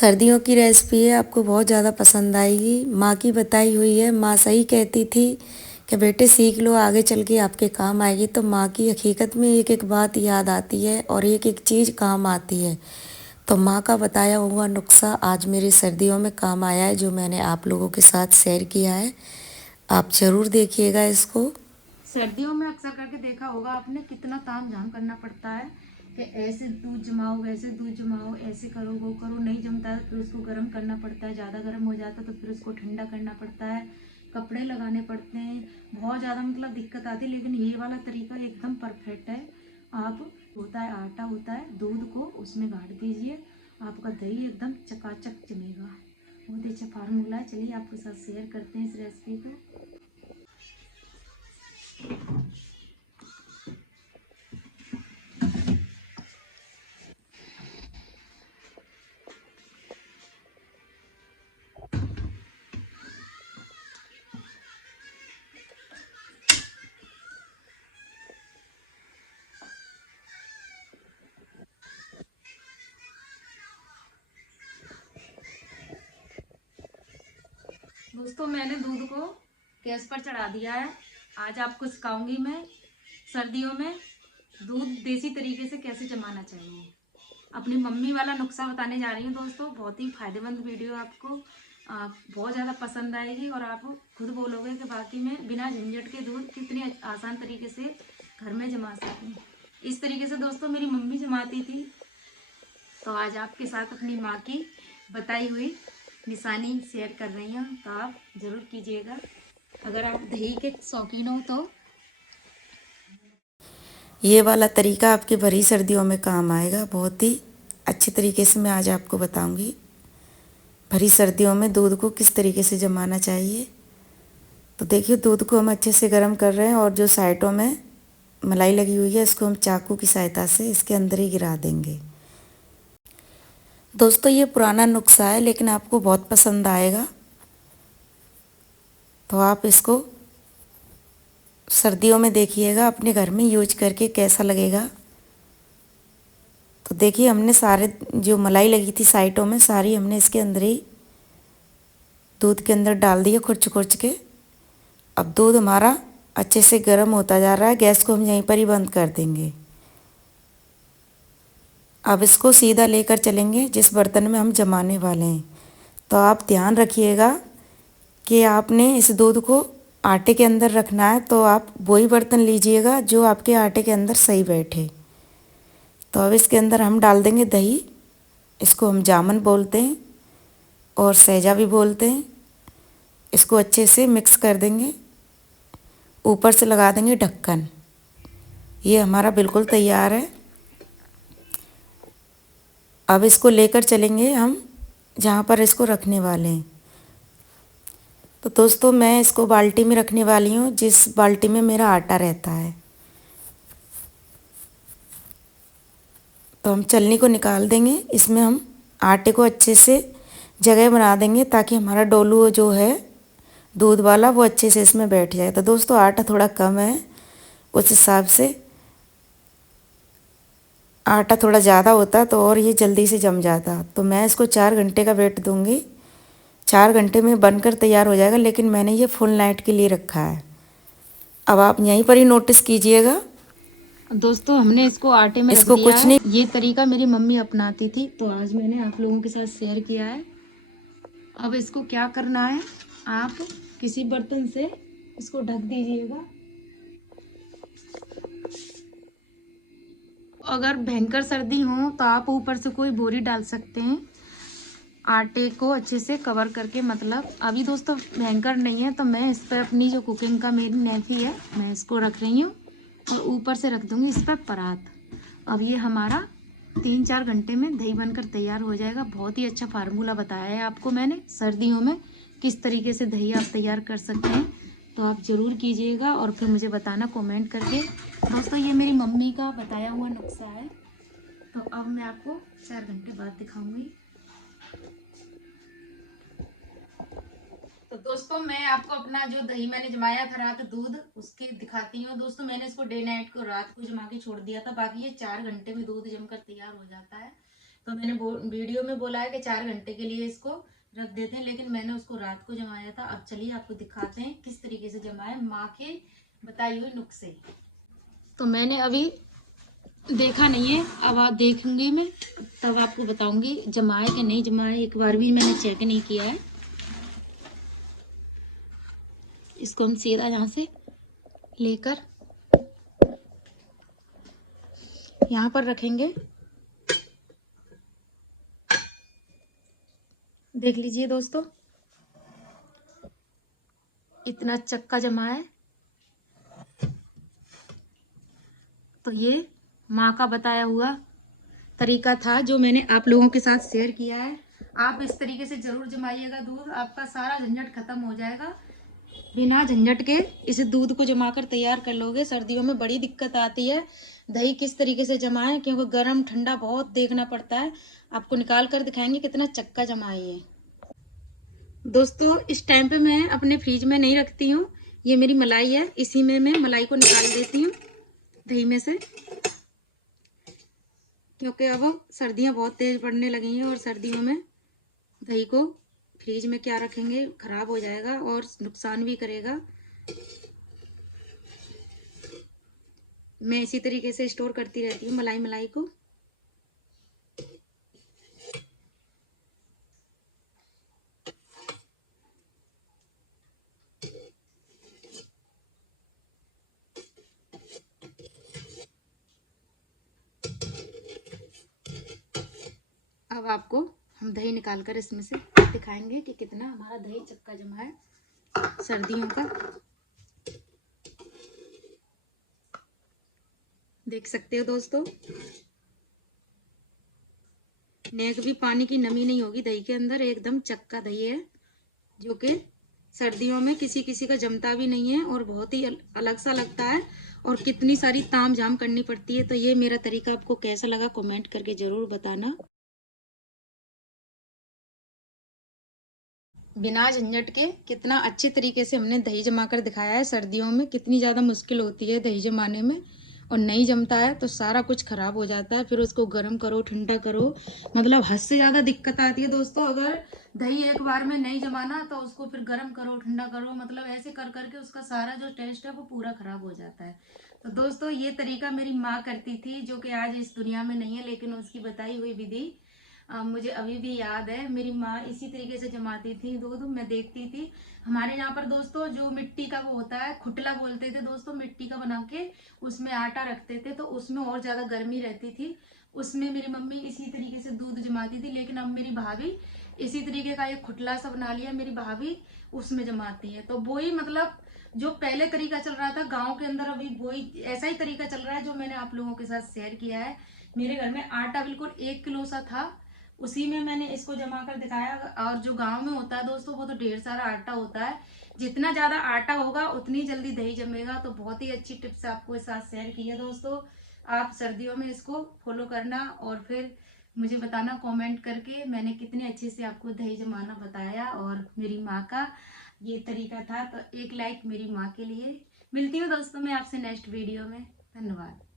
सर्दियों की रेसिपी है, आपको बहुत ज़्यादा पसंद आएगी। माँ की बताई हुई है। माँ सही कहती थी कि बेटे सीख लो, आगे चल के आपके काम आएगी। तो माँ की हकीकत में एक एक बात याद आती है और एक एक चीज़ काम आती है। तो माँ का बताया हुआ नुस्खा आज मेरी सर्दियों में काम आया है, जो मैंने आप लोगों के साथ शेयर किया है। आप ज़रूर देखिएगा इसको। सर्दियों में अक्सर करके देखा होगा आपने कितना ताम झाम करना पड़ता है कि ऐसे दूध जमाओ, वैसे दूध जमाओ, ऐसे करो वो करो, नहीं जमता है फिर उसको गर्म करना पड़ता है, ज़्यादा गर्म हो जाता है तो फिर उसको ठंडा करना पड़ता है, कपड़े लगाने पड़ते हैं, बहुत ज़्यादा मतलब दिक्कत आती है। लेकिन ये वाला तरीका एकदम परफेक्ट है। आप होता है आटा, होता है दूध को उसमें गाड़ दीजिए, आपका दही एकदम चकाचक जमेगा। बहुत ही अच्छा फार्मूला है। चलिए आपके साथ शेयर करते हैं इस रेसिपी को। दोस्तों मैंने दूध को गैस पर चढ़ा दिया है। आज आपको सिखाऊंगी मैं सर्दियों में दूध देसी तरीके से कैसे जमाना चाहिए। अपनी मम्मी वाला नुस्खा बताने जा रही हूँ दोस्तों। बहुत ही फायदेमंद वीडियो आपको बहुत ज़्यादा पसंद आएगी और आप खुद बोलोगे कि बाकी में बिना झंझट के दूध कितने आसान तरीके से घर में जमा सकें। इस तरीके से दोस्तों मेरी मम्मी जमाती थी। तो आज आपके साथ अपनी माँ की बताई हुई निशानी शेयर कर रही हूँ, तो आप ज़रूर कीजिएगा अगर आप दही के शौकीन हो तो। ये वाला तरीका आपकी भरी सर्दियों में काम आएगा। बहुत ही अच्छे तरीके से मैं आज आपको बताऊंगी भरी सर्दियों में दूध को किस तरीके से जमाना चाहिए। तो देखिए, दूध को हम अच्छे से गर्म कर रहे हैं और जो साइडों में मलाई लगी हुई है इसको हम चाकू की सहायता से इसके अंदर ही गिरा देंगे। दोस्तों ये पुराना नुस्खा है लेकिन आपको बहुत पसंद आएगा, तो आप इसको सर्दियों में देखिएगा अपने घर में यूज करके कैसा लगेगा। तो देखिए, हमने सारे जो मलाई लगी थी साइडों में सारी हमने इसके अंदर ही दूध के अंदर डाल दिया खुरच खुरच के। अब दूध हमारा अच्छे से गर्म होता जा रहा है। गैस को हम यहीं पर ही बंद कर देंगे। अब इसको सीधा लेकर चलेंगे जिस बर्तन में हम जमाने वाले हैं। तो आप ध्यान रखिएगा कि आपने इस दूध को आटे के अंदर रखना है, तो आप वही बर्तन लीजिएगा जो आपके आटे के अंदर सही बैठे। तो अब इसके अंदर हम डाल देंगे दही। इसको हम जामन बोलते हैं और सहेजा भी बोलते हैं। इसको अच्छे से मिक्स कर देंगे, ऊपर से लगा देंगे ढक्कन। ये हमारा बिल्कुल तैयार है। अब इसको लेकर चलेंगे हम जहाँ पर इसको रखने वाले हैं। तो दोस्तों मैं इसको बाल्टी में रखने वाली हूँ जिस बाल्टी में मेरा आटा रहता है। तो हम छलनी को निकाल देंगे, इसमें हम आटे को अच्छे से जगह बना देंगे ताकि हमारा डोलू जो है दूध वाला वो अच्छे से इसमें बैठ जाए। तो दोस्तों आटा थोड़ा कम है, उस हिसाब से आटा थोड़ा ज़्यादा होता तो और ये जल्दी से जम जाता। तो मैं इसको 4 घंटे का वेट दूंगी। 4 घंटे में बनकर तैयार हो जाएगा, लेकिन मैंने ये फुल नाइट के लिए रखा है। अब आप यहीं पर ही नोटिस कीजिएगा। दोस्तों हमने इसको आटे में रख इसको दिया कुछ है। नहीं, ये तरीका मेरी मम्मी अपनाती थी, तो आज मैंने आप लोगों के साथ शेयर किया है। अब इसको क्या करना है, आप किसी बर्तन से इसको ढक दीजिएगा। अगर भयंकर सर्दी हो तो आप ऊपर से कोई बोरी डाल सकते हैं आटे को अच्छे से कवर करके। मतलब अभी दोस्तों भयंकर नहीं है, तो मैं इस पर अपनी जो कुकिंग का मेरी नैफी है मैं इसको रख रही हूँ और ऊपर से रख दूँगी इस पर परात। अब ये हमारा 3-4 घंटे में दही बनकर तैयार हो जाएगा। बहुत ही अच्छा फार्मूला बताया है आपको मैंने सर्दियों में किस तरीके से दही आप तैयार कर सकते हैं। तो आप ज़रूर कीजिएगा और फिर मुझे बताना कमेंट करके। दोस्तों ये मेरी मम्मी का बताया हुआ नुस्खा है। तो अब मैं आपको 4 घंटे बाद दिखाऊंगी। तो दोस्तों मैं आपको अपना जो दही मैंने जमाया था रात दूध उसके दिखाती हूँ। दोस्तों मैंने इसको डे नाइट को रात को जमा के छोड़ दिया था, बाकी ये 4 घंटे में दूध जमकर तैयार हो जाता है। तो मैंने वीडियो में बोला है कि 4 घंटे के लिए इसको रख देते हैं, लेकिन मैंने उसको रात को जमाया था। अब चलिए आपको दिखाते हैं किस तरीके से जमाए माँ के बताई हुए नुस्खे। तो मैंने अभी देखा नहीं है, अब आप देखूंगी मैं, तब आपको बताऊंगी जमाए कि नहीं जमाए। एक बार भी मैंने चेक नहीं किया है। इसको हम सीधा यहाँ से लेकर यहाँ पर रखेंगे। देख लीजिए दोस्तों, इतना चक्का जमा है। तो ये माँ का बताया हुआ तरीका था जो मैंने आप लोगों के साथ शेयर किया है। आप इस तरीके से जरूर जमाइएगा दूध, आपका सारा झंझट खत्म हो जाएगा। बिना झंझट के इस दूध को जमाकर तैयार कर लोगे। सर्दियों में बड़ी दिक्कत आती है दही किस तरीके से जमाएं, क्योंकि गर्म ठंडा बहुत देखना पड़ता है। आपको निकाल कर दिखाएंगे कितना चक्का जमाए है। दोस्तों इस टाइम पे मैं अपने फ्रिज में नहीं रखती हूँ। ये मेरी मलाई है, इसी में मैं मलाई को निकाल देती हूँ दही में से, क्योंकि अब सर्दियाँ बहुत तेज पड़ने लगी हैं और सर्दियों में दही को फ्रिज में क्या रखेंगे, खराब हो जाएगा और नुकसान भी करेगा। मैं इसी तरीके से स्टोर करती रहती हूँ मलाई को। अब आपको हम दही निकाल कर इसमें से दिखाएंगे कि कितना हमारा दही चक्का जमा है सर्दियों का। देख सकते हो दोस्तों, नेक भी पानी की नमी नहीं होगी दही के अंदर, एकदम चक्का दही है जो कि सर्दियों में किसी किसी का जमता भी नहीं है और बहुत ही अलग सा लगता है और कितनी सारी ताम झाम करनी पड़ती है। तो ये मेरा तरीका आपको कैसा लगा कमेंट करके जरूर बताना। बिना झंझट के कितना अच्छे तरीके से हमने दही जमा कर दिखाया है। सर्दियों में कितनी ज़्यादा मुश्किल होती है दही जमाने में, और नहीं जमता है तो सारा कुछ खराब हो जाता है। फिर उसको गर्म करो ठंडा करो, मतलब हद से ज़्यादा दिक्कत आती है दोस्तों। अगर दही एक बार में नहीं जमाना तो उसको फिर गर्म करो ठंडा करो, मतलब ऐसे कर करके उसका सारा जो टेस्ट है वो पूरा खराब हो जाता है। तो दोस्तों ये तरीका मेरी माँ करती थी जो कि आज इस दुनिया में नहीं है, लेकिन उसकी बताई हुई विधि मुझे अभी भी याद है। मेरी माँ इसी तरीके से जमाती थी दूध, मैं देखती थी। हमारे यहाँ पर दोस्तों जो मिट्टी का वो होता है, खुटला बोलते थे दोस्तों, मिट्टी का बना के उसमें आटा रखते थे तो उसमें और ज्यादा गर्मी रहती थी। उसमें मेरी मम्मी इसी तरीके से दूध जमाती थी, लेकिन अब मेरी भाभी इसी तरीके का एक खुटला सा बना लिया, मेरी भाभी उसमें जमाती है। तो वही मतलब जो पहले तरीका चल रहा था गाँव के अंदर, अभी वही ऐसा ही तरीका चल रहा है जो मैंने आप लोगों के साथ शेयर किया है। मेरे घर में आटा बिल्कुल 1 किलो सा था, उसी में मैंने इसको जमा कर दिखाया। और जो गांव में होता है दोस्तों वो तो ढेर सारा आटा होता है, जितना ज्यादा आटा होगा उतनी जल्दी दही जमेगा। तो बहुत ही अच्छी टिप्स आपको इस साथ शेयर की है दोस्तों। आप सर्दियों में इसको फॉलो करना और फिर मुझे बताना कमेंट करके मैंने कितने अच्छे से आपको दही जमाना बताया और मेरी माँ का ये तरीका था। तो एक लाइक मेरी माँ के लिए। मिलती हूँ दोस्तों मैं आपसे नेक्स्ट वीडियो में। धन्यवाद।